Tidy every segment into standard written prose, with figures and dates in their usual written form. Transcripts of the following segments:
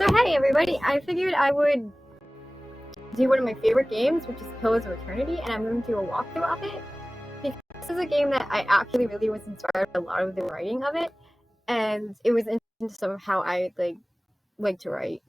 So hey everybody, I figured I would do one of my favorite games, which is Pillars of Eternity, and I'm going to do a walkthrough of it because this is a game that I actually really was inspired by a lot of the writing of it, and it was into some of how I like to write.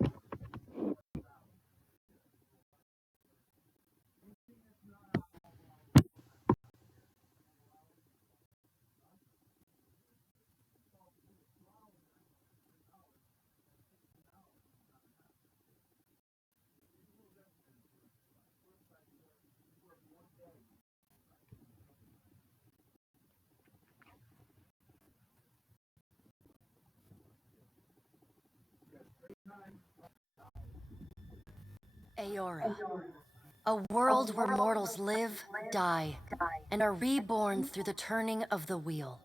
Eora, a world where mortals live, die, and are reborn through the turning of the wheel.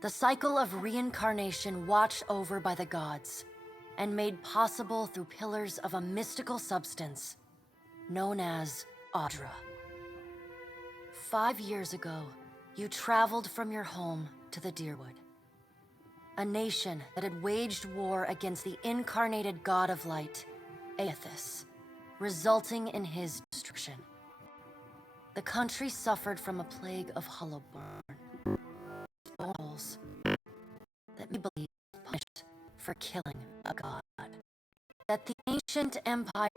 The cycle of reincarnation watched over by the gods, and made possible through pillars of a mystical substance known as Audra. 5 years ago, you traveled from your home to the Dyrwood, a nation that had waged war against the incarnated god of light, Aethys, resulting in his destruction. The country suffered from a plague of hollowborn souls that we believe punished for killing a god. That the ancient empire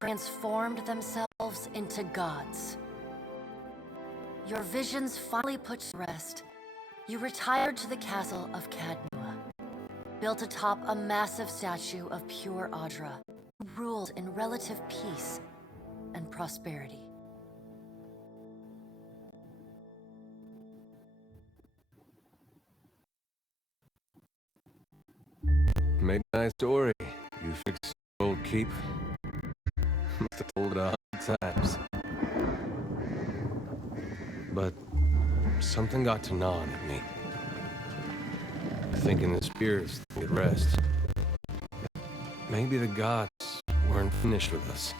transformed themselves into gods. Your visions finally put to rest. You retired to the castle of Cadnua, built atop a massive statue of pure Audra, who ruled in relative peace and prosperity. Made a nice story. You fixed the old keep. Must have told it 100 times. But something got to gnawing at me. Thinking the spirits would rest. Maybe the gods weren't finished with us.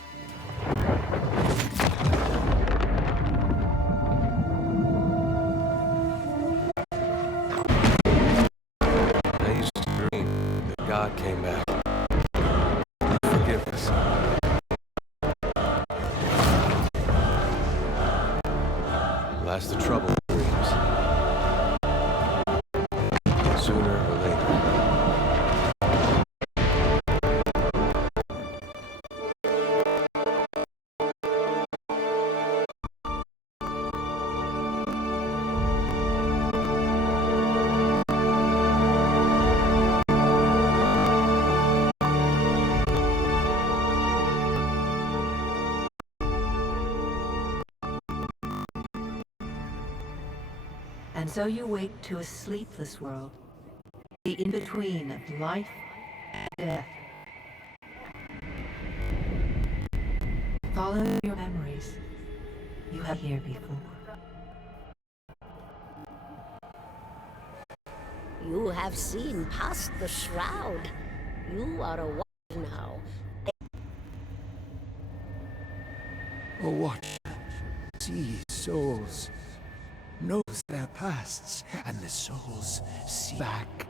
I used to dream that God came back. Forgive us. Last the trouble dreams. Sooner or later. And so you wake to a sleepless world, the in-between of life and death. Follow your memories you have here before. You have seen past the shroud. You are a watcher now. A watcher sees souls, knows their pasts, and the souls see back.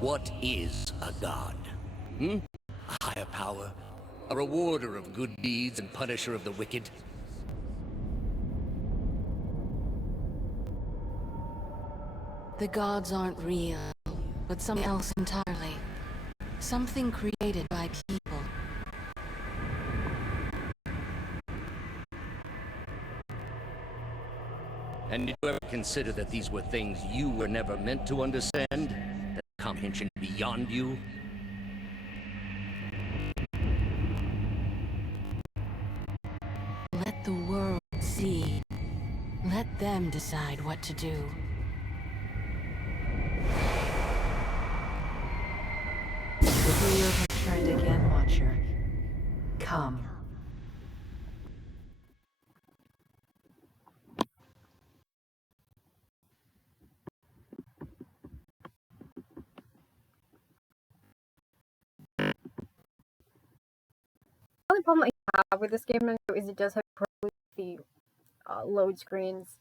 What is a god? A higher power? A rewarder of good deeds and punisher of the wicked? The gods aren't real, but something else entirely. Something created by people. And did you ever consider that these were things you were never meant to understand? That comprehension beyond you? Let the world see. Let them decide what to do. The wheel has turned again, Watcher. Come. only problem I have with this game is it does have the load screens,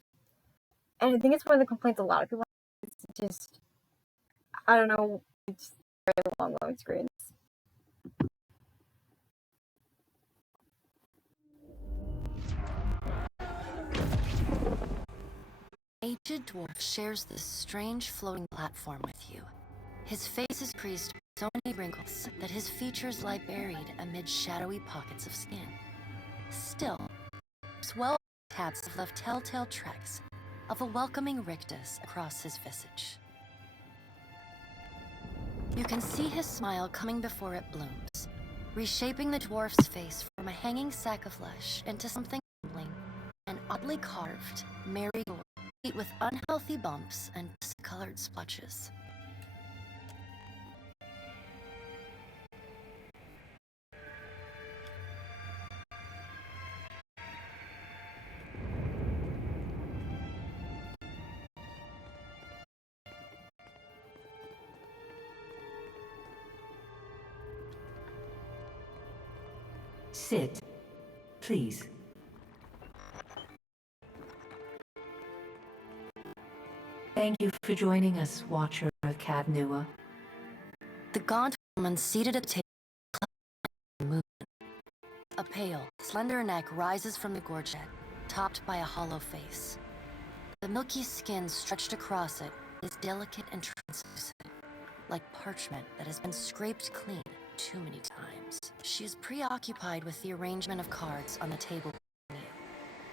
and I think it's one of the complaints a lot of people have. It's just, I don't know, it's very long load screens. Aged dwarf shares this strange floating platform with you. His face is creased with so many wrinkles that his features lie buried amid shadowy pockets of skin. Still, his well tabs have left telltale tracks of a welcoming rictus across his visage. You can see his smile coming before it blooms, reshaping the dwarf's face from a hanging sack of flesh into something resembling an oddly carved marigold with unhealthy bumps and discolored splotches. Sit, please. Thank you for joining us, Watcher of Caed Nua. The gaunt woman seated at the table movement. A pale, slender neck rises from the gorget, topped by a hollow face. The milky skin stretched across it is delicate and translucent, like parchment that has been scraped clean too many times. She is preoccupied with the arrangement of cards on the table beneath.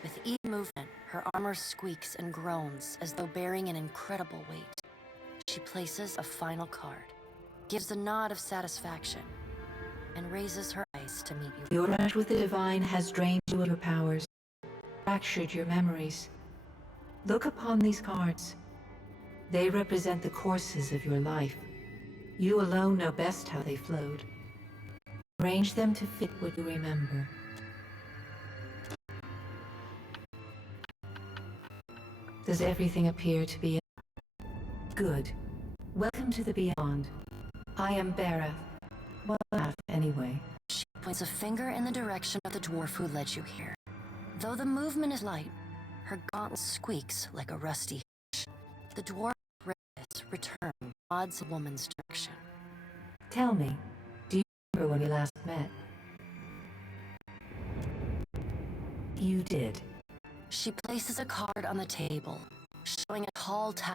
With each movement, her armor squeaks and groans as though bearing an incredible weight. She places a final card, gives a nod of satisfaction, and raises her eyes to meet you. Your match with the Divine has drained you of your powers, fractured your memories. Look upon these cards. They represent the courses of your life. You alone know best how they flowed. Arrange them to fit what you remember. Does everything appear to be good? Welcome to the Beyond. I am Berath. Well, half anyway. She points a finger in the direction of the dwarf who led you here. Though the movement is light, her gauntlet squeaks like a rusty hitch. The dwarf's return nods a woman's direction. Tell me, do you remember when we last met? You did. She places a card on the table, showing a tall tower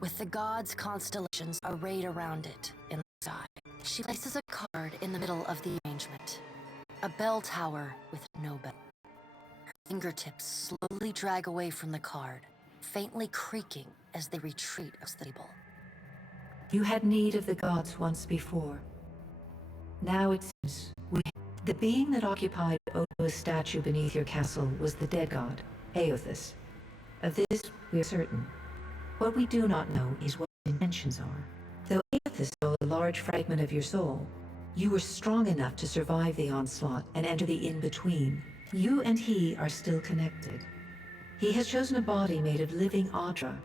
with the gods' constellations arrayed around it in the sky. She places a card in the middle of the arrangement, a bell tower with no bell. Her fingertips slowly drag away from the card, faintly creaking as they retreat across the table. You had need of the gods once before. Now it seems the being that occupied Otoa's statue beneath your castle was the dead god, Aothas. Of this, we are certain. What we do not know is what his intentions are. Though Aothas stole a large fragment of your soul, you were strong enough to survive the onslaught and enter the in-between. You and he are still connected. He has chosen a body made of living Audra,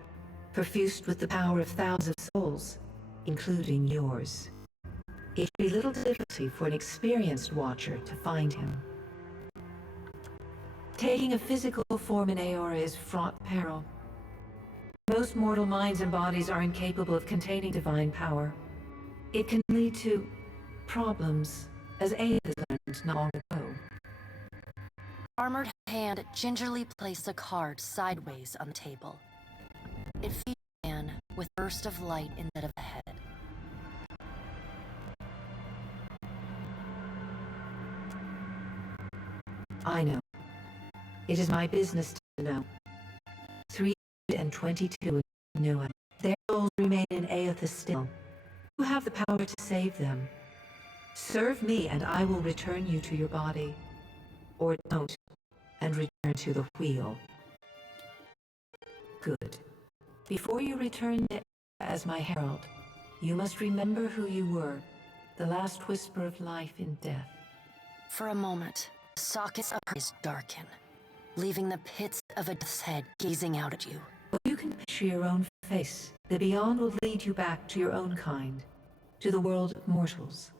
perfused with the power of thousands of souls, including yours. It would be little difficulty for an experienced watcher to find him. Taking a physical form in Eora is fraught peril. Most mortal minds and bodies are incapable of containing divine power. It can lead to problems, as Aothas learned not long ago. Armored hand gingerly placed a card sideways on the table. It featured a man with a burst of light instead of a head. I know. It is my business to know. 322 Nua. Their souls remain in Aothas still. You have the power to save them. Serve me and I will return you to your body. Or don't, and return to the wheel. Good. Before you return to as my herald, you must remember who you were, the last whisper of life in death. For a moment, the sockets of her eyes darken, leaving the pits of a death's head gazing out at you. But you can picture your own face. The Beyond will lead you back to your own kind, to the world of mortals.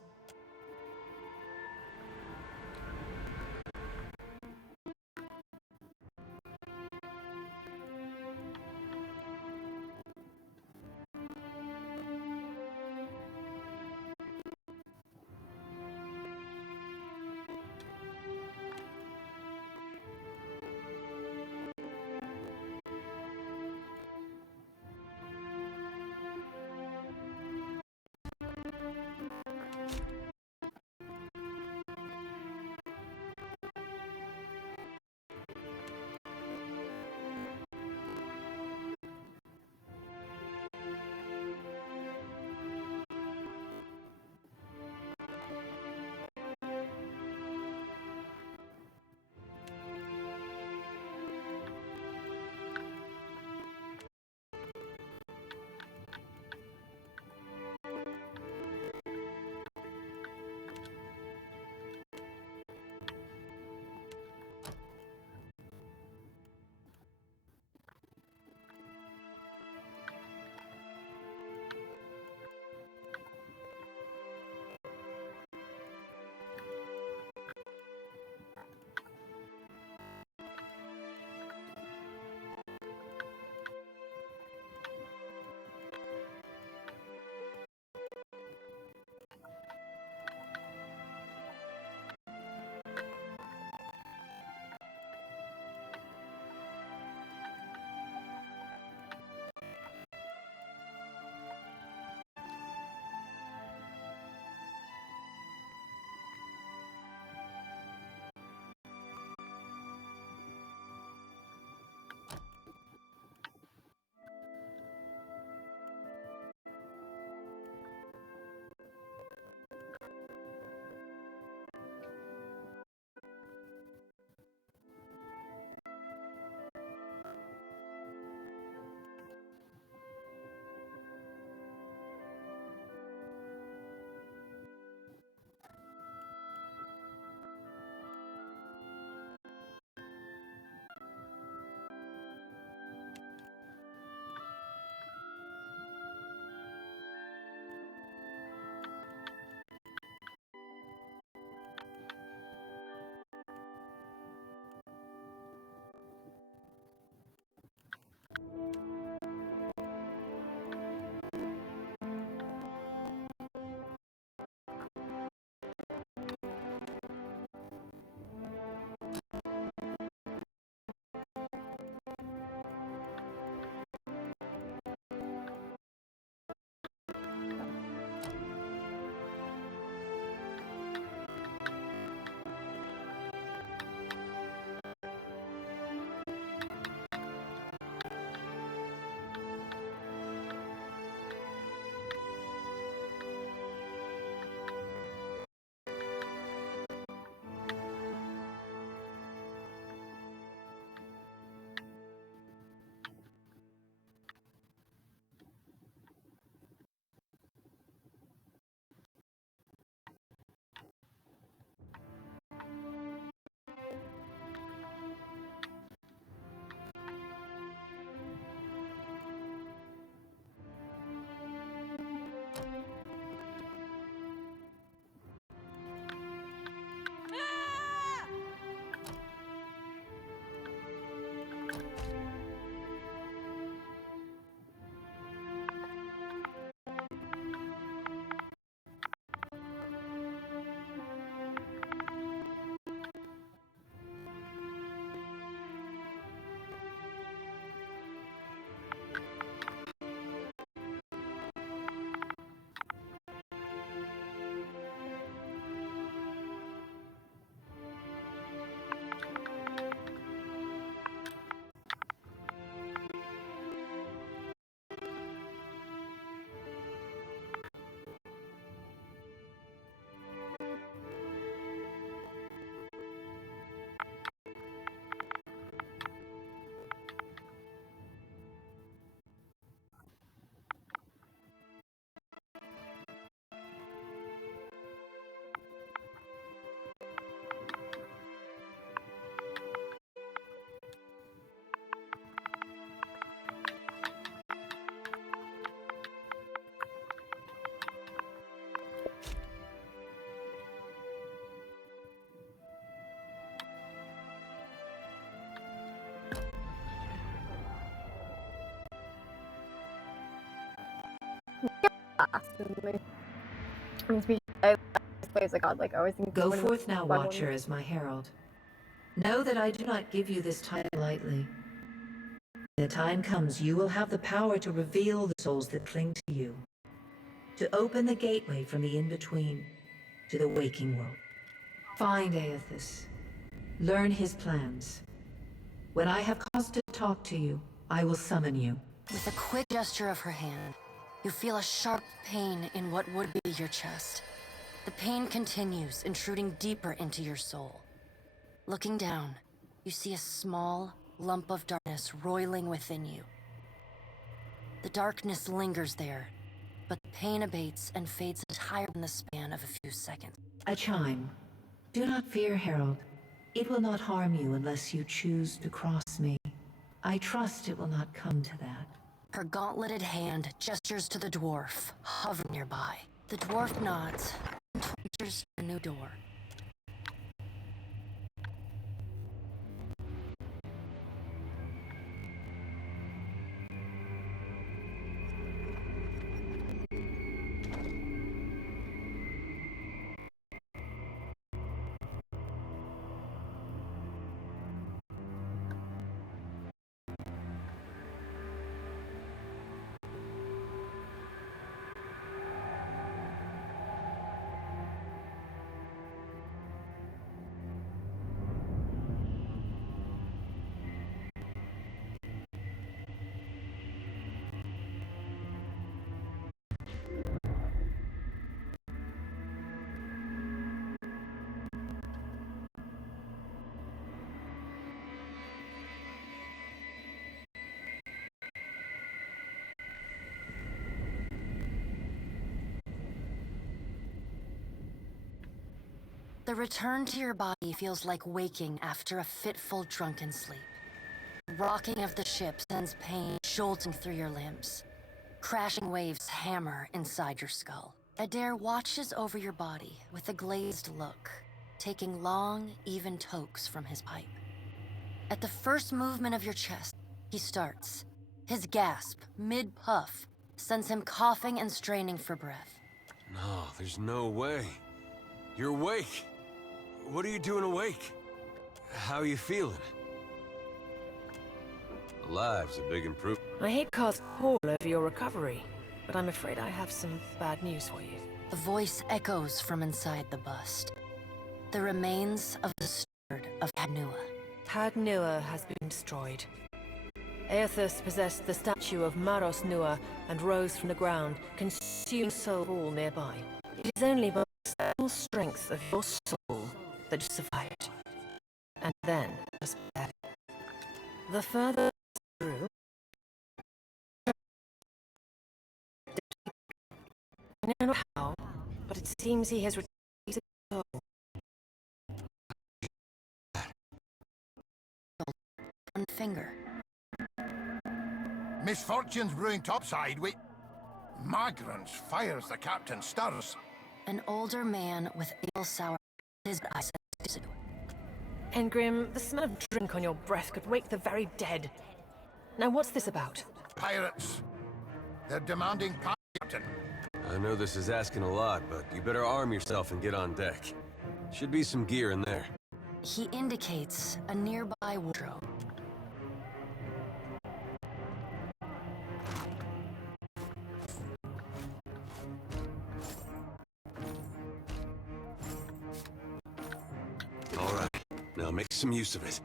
last. I mean, speaking I play as a god, like I always think. Go one of forth the now, fun Watcher, ones. as my herald. Know that I do not give you this title lightly. When the time comes, you will have the power to reveal the souls that cling to you, to open the gateway from the in-between to the waking world. Find Aethys. Learn his plans. When I have cause to talk to you, I will summon you. With a quick gesture of her hand, you feel a sharp pain in what would be your chest. The pain continues, intruding deeper into your soul. Looking down, you see a small lump of darkness roiling within you. The darkness lingers there, but the pain abates and fades entirely in the span of a few seconds. A chime. Do not fear, Herald. It will not harm you unless you choose to cross me. I trust it will not come to that. Her gauntleted hand gestures to the dwarf, hovering nearby. The dwarf nods and gestures to a new door. The return to your body feels like waking after a fitful drunken sleep. The rocking of the ship sends pain jolting through your limbs. Crashing waves hammer inside your skull. Adair watches over your body with a glazed look, taking long, even tokes from his pipe. At the first movement of your chest, he starts. His gasp, mid-puff, sends him coughing and straining for breath. No, there's no way. You're awake. What are you doing awake? How are you feeling? Alive's a big improvement. I hate cast all over your recovery, but I'm afraid I have some bad news for you. The voice echoes from inside the bust. The remains of the steward of Hadnua. Hadnua has been destroyed. Aethys possessed the statue of Maros Nua and rose from the ground, consuming soul all nearby. It is only by the external strength of your soul that you survived. And then, just barely. The further through, I don't know how, but it seems he has returned to go. One finger. Misfortunes brewing topside, wait. Magrants fires the captain stirs. An older man with ale sour his eyes. Engrim, the smell of drink on your breath could wake the very dead. Now what's this about? Pirates. They're demanding pay, captain. I know this is asking a lot, but you better arm yourself and get on deck. Should be some gear in there. He indicates a nearby wardrobe. All right, now make some use of it.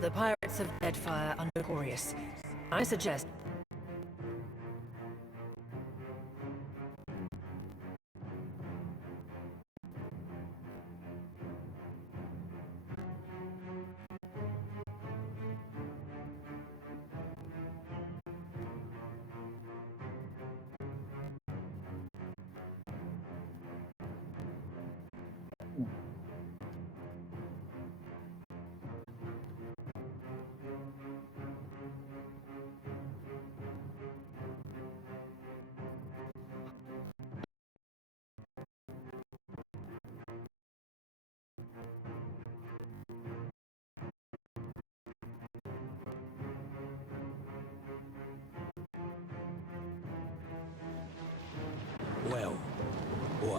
The pirates of Deadfire are notorious. I suggest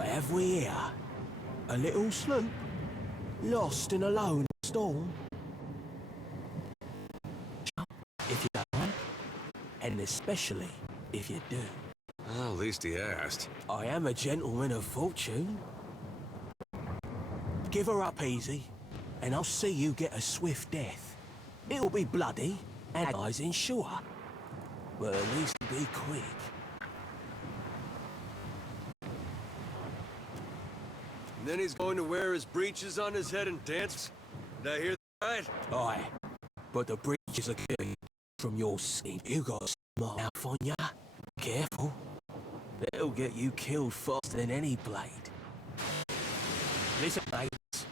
What have we here? A little sloop? Lost and alone in a storm? If you don't mind, and especially if you do. Well, at least he asked. I am a gentleman of fortune. Give her up easy, and I'll see you get a swift death. It'll be bloody, and agonizing, sure. But at least be quick. And then he's going to wear his breeches on his head and dance? Did I hear that right? Aye, but the breeches are getting from your skin. You got a smart mouth on ya. Careful. They'll get you killed faster than any blade. Listen, mates.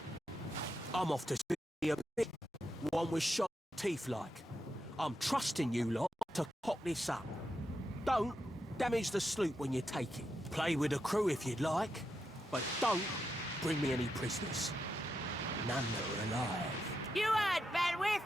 I'm off to see a bit. One with sharp teeth like. I'm trusting you lot to cock this up. Don't damage the sloop when you take it. Play with the crew if you'd like, but don't bring me any prisoners. None that are alive. You heard, Benwick!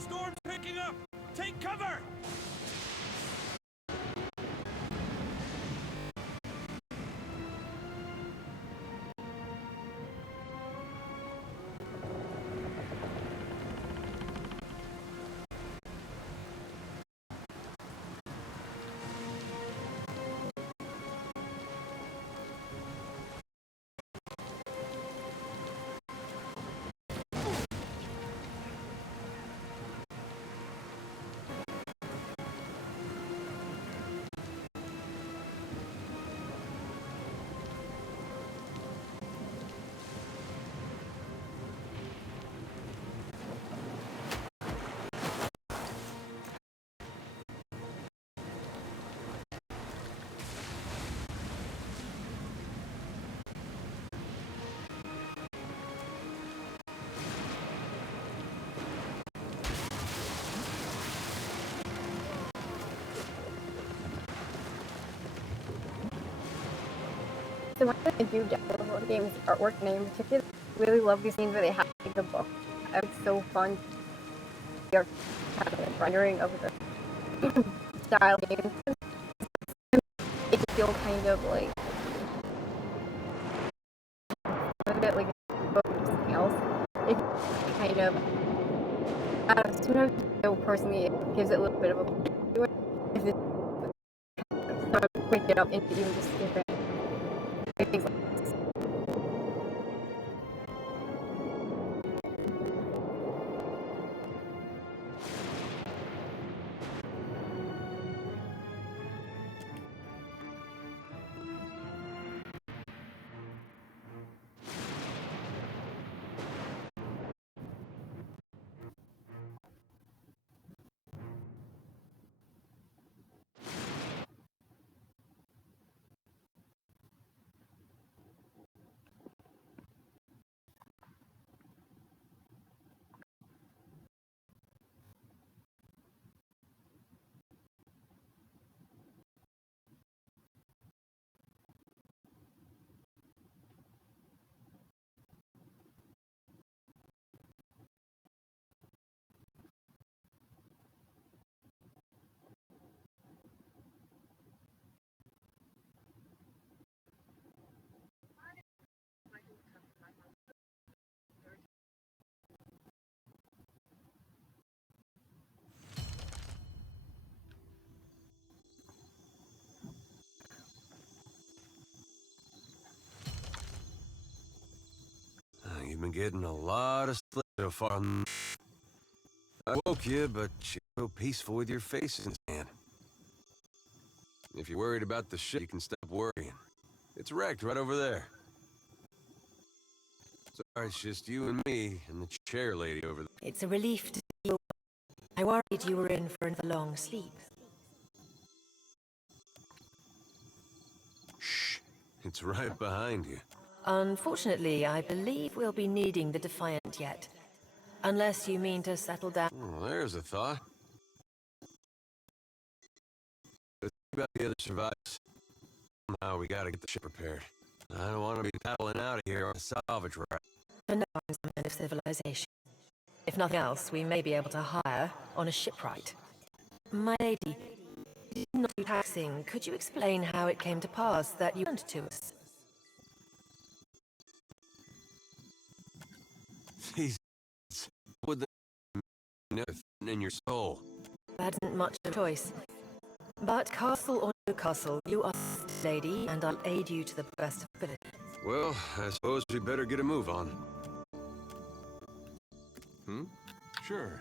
Storm's picking up! Take cover! So one thing I do download about the game is the artwork, and I in particular really love these scenes where they have like, the book. It's so fun. Your kind of like, rendering of the style game. It feels kind of like a bit like a book or something else. It kind of sometimes personally it gives it a little bit of a to it. If it break it up into even just different things like this. You've been getting a lot of sleep so far. I woke you, but you're so peaceful with your face in the sand. If you're worried about the ship, you can stop worrying. It's wrecked right over there. Sorry, it's just you and me and the chair lady over there. It's a relief to see you. I worried you were in for another long sleep. Shh. It's right behind you. Unfortunately, I believe we'll be needing the Defiant yet. Unless you mean to settle down. Well, there's a thought. Let's see about the other survivors. Now we gotta get the ship repaired. I don't want to be paddling out of here on a salvage route. For now, in some kind of civilization. If nothing else, we may be able to hire on a shipwright. My lady, not you taxing, could you explain how it came to pass that you turned to us? These with the in your soul. That isn't much of a choice. But castle or no castle, you are lady, and I'll aid you to the best of ability. Well, I suppose we better get a move on. Sure.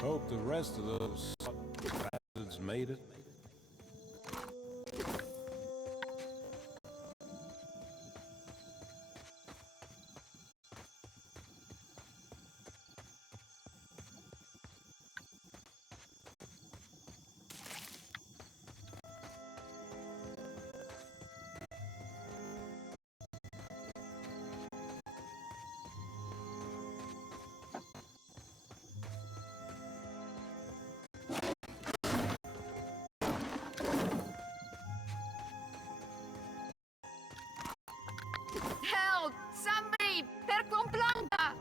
Hope the rest of those bastards made it. Help! Somebody! Per complanta!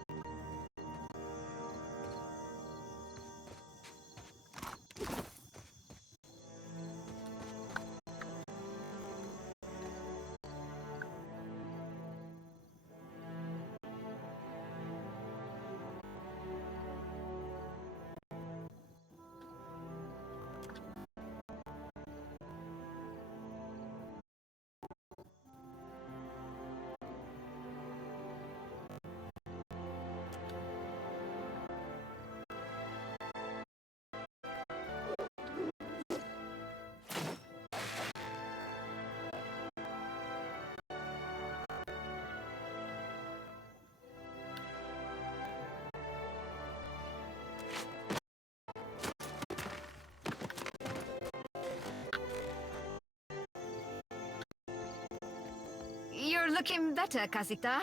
You're looking better, Casita.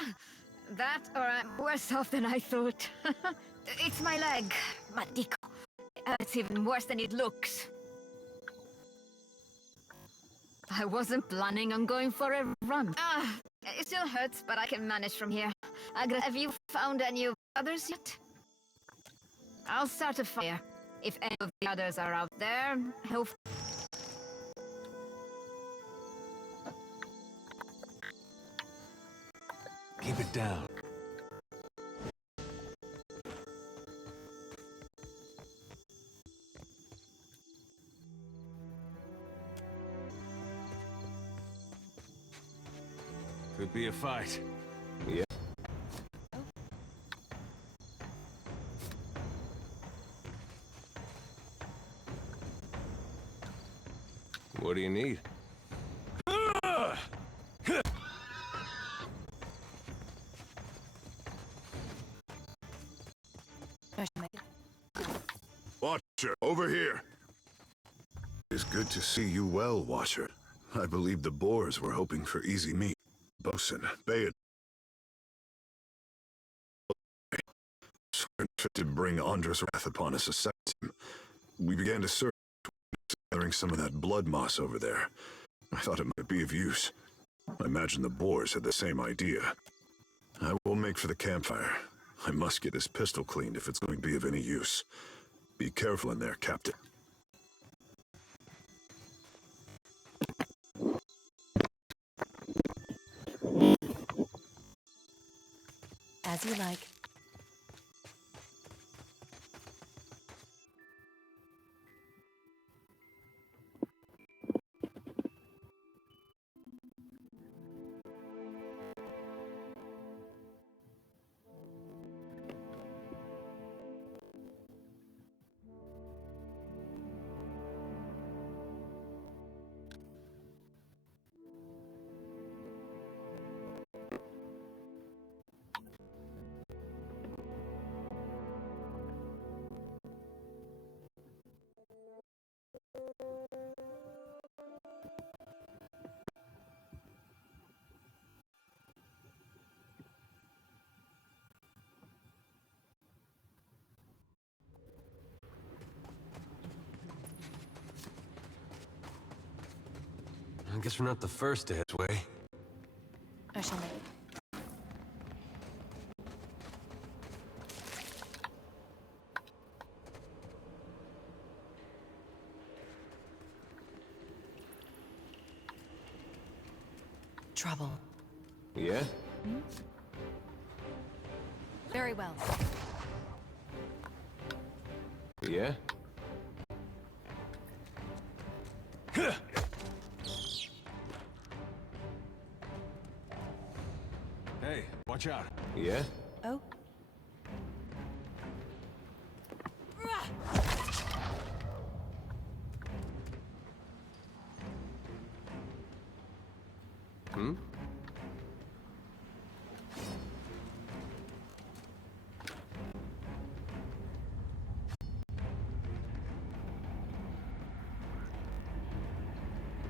That, or I'm worse off than I thought. It's my leg, Matico. It's even worse than it looks. I wasn't planning on going for a run. It still hurts, but I can manage from here. Agra, have you found any of the others yet? I'll start a fire. If any of the others are out there, he'll... Keep it down. Could be a fight. Yeah. What do you need? Watcher, over here. It's good to see you well, Watcher. I believe the Boers were hoping for easy meat. Bosun, Bayard, to bring Andra's wrath upon us a time. We began to search, gathering some of that blood moss over there. I thought it might be of use. I imagine the Boers had the same idea. I will make for the campfire. I must get this pistol cleaned if it's going to be of any use. Be careful in there, Captain. As you like. guess we're not the first to head this way. I shall make it. Trouble. Yeah? Very well. Yeah? Hey, watch out. Yeah? Oh? Hmm?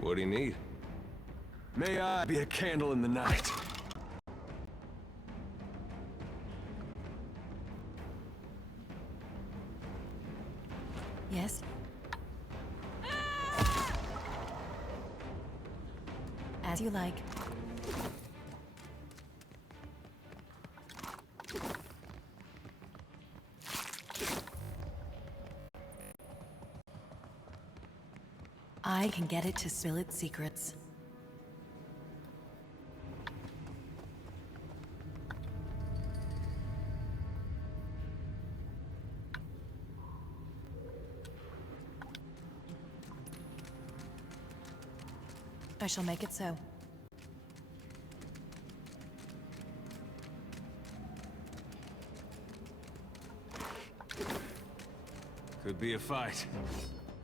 What do you need? May I be a candle in the night? Yes? As you like. I can get it to spill its secrets. I shall make it so. Could be a fight.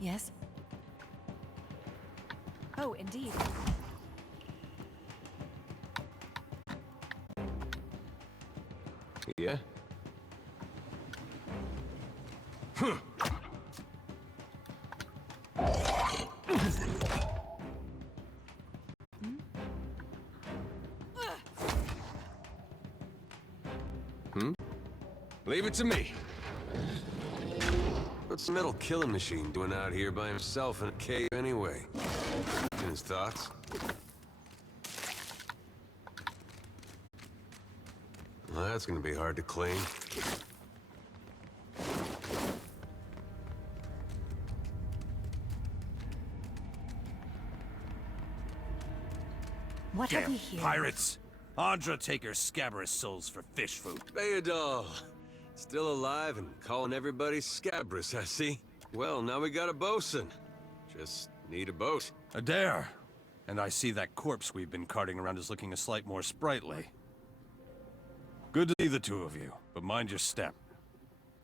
Yes? Oh, indeed. Yeah? Hmm? Leave it to me. What's the metal killing machine doing out here by himself in a cave anyway? In his thoughts? Well, that's gonna be hard to clean. What have we here? Pirates! Andra take her scabrous souls for fish food. Bayadol! Still alive and calling everybody scabrous, I see. Well, now we got a bosun. Just need a boat. Adair! And I see that corpse we've been carting around is looking a slight more sprightly. Good to see the two of you, but mind your step.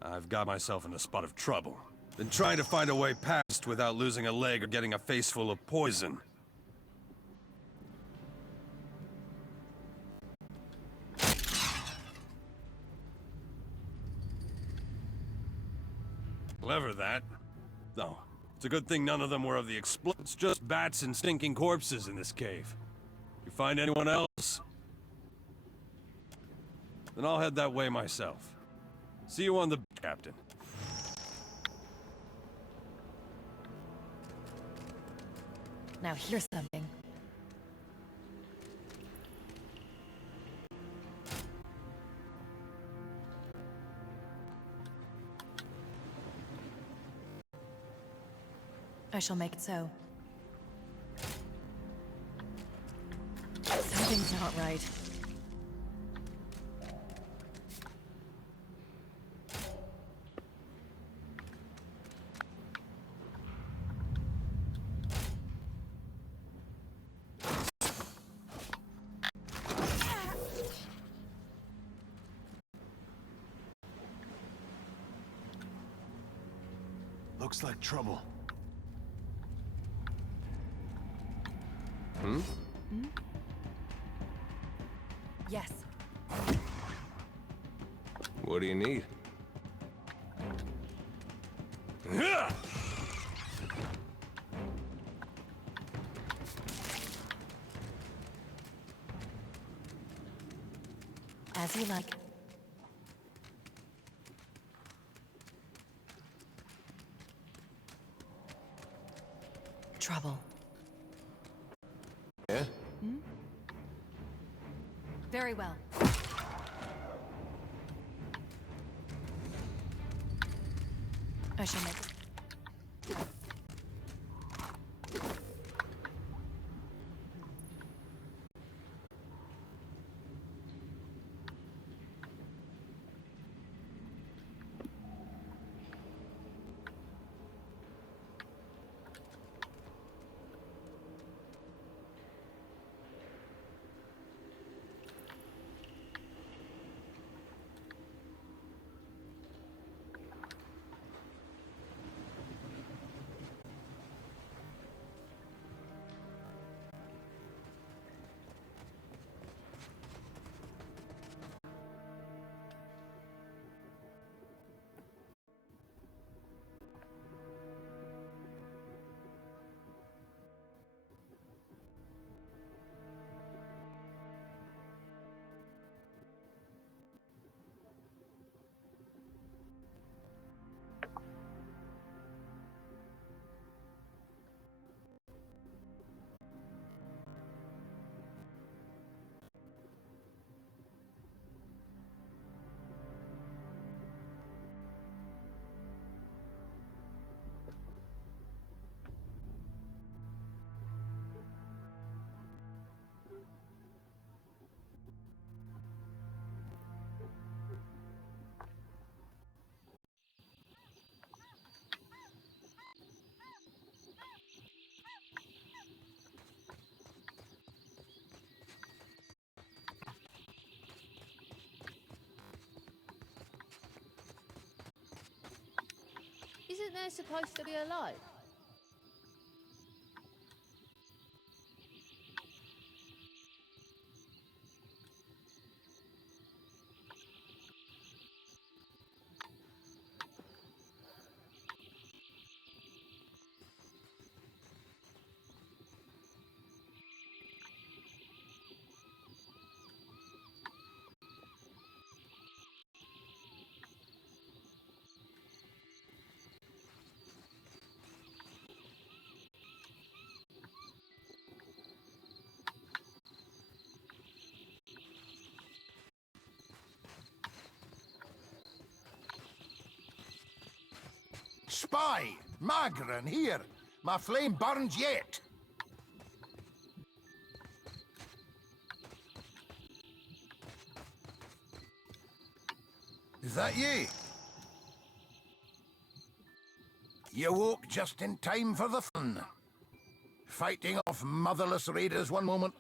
I've got myself in a spot of trouble. Been trying to find a way past without losing a leg or getting a face full of poison. Clever, that. No, it's a good thing none of them were of the It's just bats and stinking corpses in this cave. You find anyone else? Then I'll head that way myself. See you on the beach, Captain. Now here's something. I shall make it so. Something's not right. Looks like trouble. Hmm? Yes. What do you need? As you like. Trouble. Yeah? Very well. I shall make it. Isn't there supposed to be a light? Spy! Magran, here! My flame burns yet! Is that ye? You woke just in time for the fun. Fighting off motherless raiders one moment,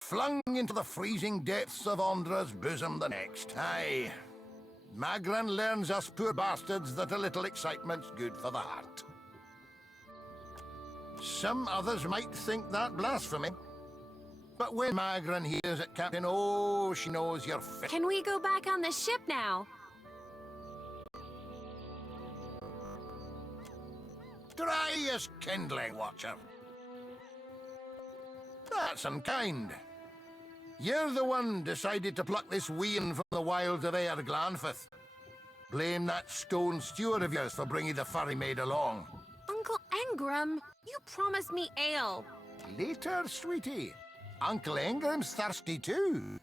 flung into the freezing depths of Ondra's bosom the next. Aye. Magran learns us poor bastards that a little excitement's good for the heart. Some others might think that blasphemy. But when Magran hears it, Captain, oh, she knows you're fit. Can we go back on the ship now? Dry as kindling, Watcher. That's unkind. You're the one decided to pluck this wean from the wilds of Aer Glanfith. Blame that stone steward of yours for bringing the furry maid along. Uncle Engram, you promised me ale. Later, sweetie. Uncle Engram's thirsty too.